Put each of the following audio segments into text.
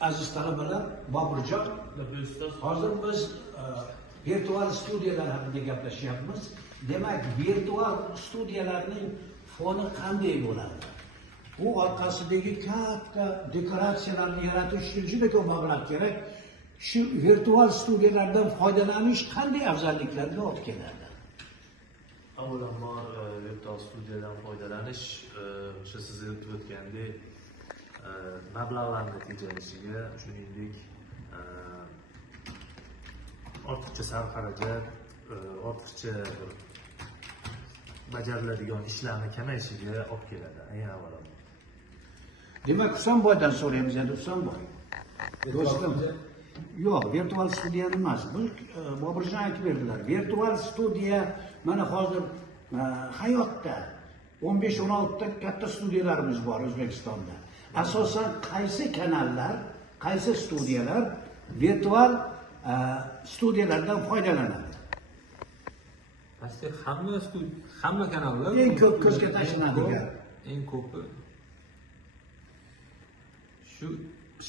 aziz talabalar, Boburjon, hozir biz virtual studiyalar haqida gaplashyapmiz. Demak, virtual studiyalarning foni qanday bo'ladi? Bu orqasidagi katta dekoratsiyalarni yaratish uchun juda ko'p mablag' kerak. Shu virtual studiyalardan foydalanish qanday afzalliklarga olib keladi? Avvalambor virtual studiyadan foydalanish o'sha siz aytib o'tgandek mablag'larni tejalishiga, shuningdek ortiqcha sarf-xarajat, ortiqcha bajariladigan ishlarni kamayishiga olib keladi. Eng avvalambor. Demak, Husanboydan so'raymiz endi, Husanboy. Do'stim, yo'q, virtual studiya emas. Bu Boburjon aytib berdilar. Virtual studiya mana hozir hayotda 15-16 ta katta studiyalarimiz bor O'zbekistonda. Asosan qaysi kanallar, qaysi studiyalar virtual studiyalardan foydalanadi? Pastda hamma kanallar Eng ko'p ko'zga tashlanadigan. Eng ko'pi shu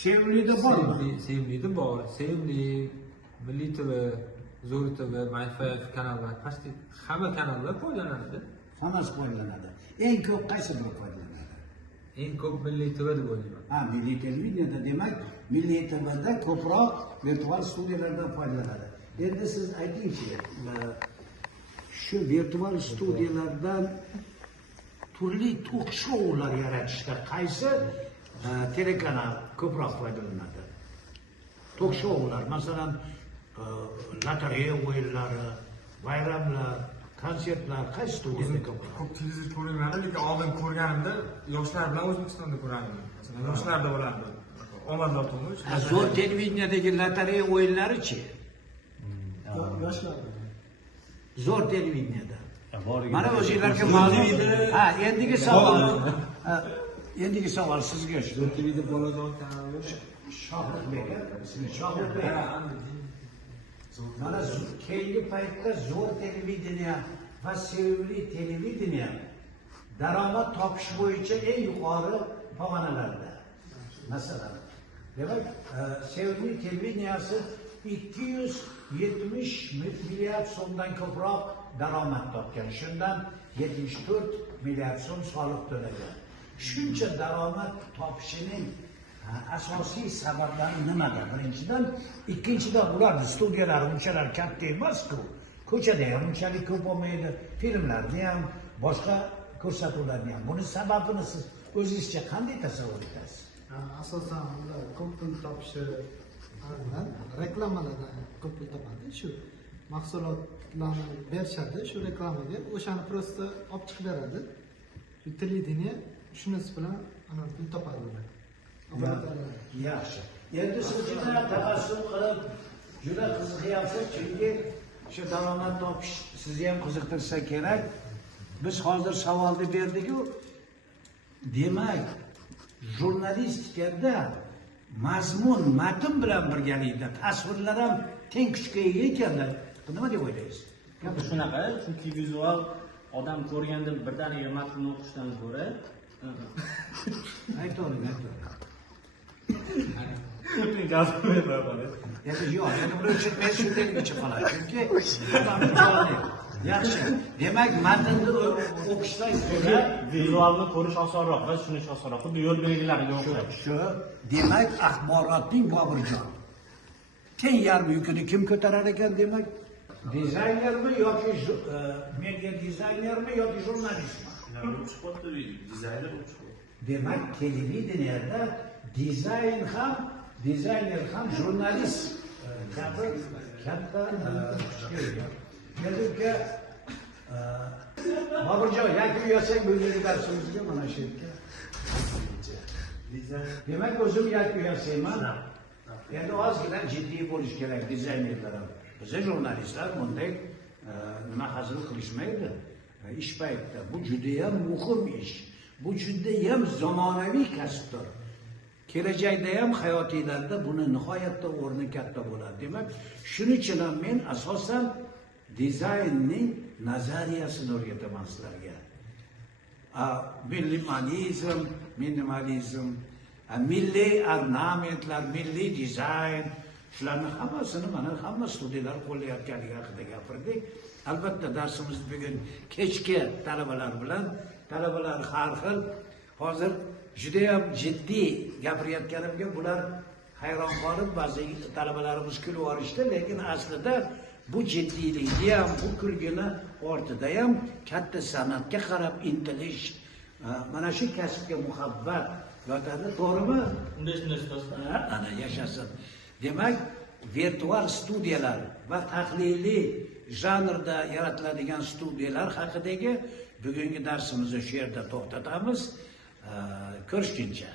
Sevimlida bormi? Sevimlida bor. Sevimli, Milliy TV, Zo'r TV, MyFF kanallar, pastda hamma kanallar foydalanadi. Hammasi foydalanadi. Eng ko'p qaysi biri foydalanadi? Eng ko'p Milliy TV deb o'ylayman. Ha, Milliy televideniyada, demak, Milliy TVda ko'proq virtual studiyalardan foydalanadi. Endi siz aytingchi, shu virtual studiyalardan turli talk shoular yaratishda qaysi telekanal ko'proq foydalanadi? Talk shoular, masalan, lotereya o'yinlari, bayramlar, konsertlar qaysi studiyada ko'proq? Ko'p televizor ko'rganman, lekin oldin ko'rganimda yoshlar bilan O'zbekistonda ko'rardim. Masalan, yoshlarda bo'lardi. Omadlar to'g'ri. Zo'r televideniyadagi lotereya o'yinlari-chi? Yoshlarda. Zo'r televideniyada. Mana o'zingizlarga ma'lum. Ha, endigi savol. Endigi savol sizga shu. Zo'r TVda bolajon kanali. Shohruxbek, ismi Shohruxbek. Mana keyingi paytda Zo'r televideniya va Sevimli televideniya daromad topish bo'yicha eng yuqori pog'onalarda. Masalan, demak, Sevimli televideniyasi 270 milliard so'mdan ko'proq daromad topgan. Shundan 74 milliard so'm soliq to'lagan. Shuncha daromad topishining asosiy sabablari nimada? Birinchidan, ikkinchidan ularning studiyalari unchalar katta emas-ku. Ko'chada ham unchalik ko'p bo'lmaydi. Filmlarni ham, boshqa ko'rsatuvlarni ham. Buning sababini siz o'zingizcha qanday tasavvur etasiz? Asosan ular ko'p pul topishi bilan reklamalardan ko'p pul topadi. Shu mahsulotlarni berishadi, shu reklamaga o'shani prosta olib chiqib beradi. Shu televideniya shunisi bilan ana pul topadi ular. Yaxshi. Endi siz juda tabassum qilib, juda qiziqyapsiz, chunki shu daromad topish sizni ham qiziqtirsa kerak. Biz hozir savolni berdik-ku. Demak, jurnalistikada mazmun, matn bilan birgalikda tasvirlar ham teng kuchga ega ekanlar. Nima deb o'ylaysiz? Gapi shunaqa, chunki vizual odam ko'rganda birdaniga matnni o'qishdan ko'ra Aytavering. Endi yo'q, endi buni uchun men shundayligicha qoladi. Chunki yaxshi. Demak, matnni o'qishdan ko'ra vizualni ko'rish osonroq va tushunish osonroq. Xuddi yo'l belgilariga o'xshaydi. Shu, demak, axborotning Boburjon. Teng yarmi yukini kim ko'tarar ekan, demak? Dizaynermi yoki media dizaynermi yoki jurnalistmi? Dizayner Demak, televideniyada dizayner ham jurnalist kabi katta kuchga ega. Endi Boburjon, yakun yasak bugungi darsimizga mana shu yerga. Demak, o'zim yakun yasayman. Endi ozgina jiddiy bo'lish kerak dizaynerlar ham. Biz jurnalistlar bunday nima hazil qilishmaydi. Ish paytida bu juda ham muhim ish. Bu juda ham zamonaviy kasbdir. Kelajakda ham hayotingizda buni nihoyatda o'rni katta bo'ladi. Demak, shuning uchun ham men asosan dizaynning nazariyasini o'rgataman sizlarga. Minimalizm, milliy ornamentlar, milliy dizayn, shularni hammasini mana hamma studiyalar qo'llayotganligi haqida gapirdik. Albatta darsimiz bugun kechki talabalar bilan, talabalar har xil hozir juda ham jiddiy gapirayotganimga bular hayron qolib, ba'zi talabalarimiz kulib yuborishdi, lekin aslida bu jiddiylikni ham, bu kulgini ortida ham katta san'atga qarab intilish, mana shu kasbga muhabbat yotadi, to'g'rimi? Shunday ustoz. Ana yashasin. Demak, virtual studiyalar va tahliliy janrda yaratiladigan studiyalar haqidagi bugungi darsimizni shu yerda to'xtatamiz. Ko'rishguncha.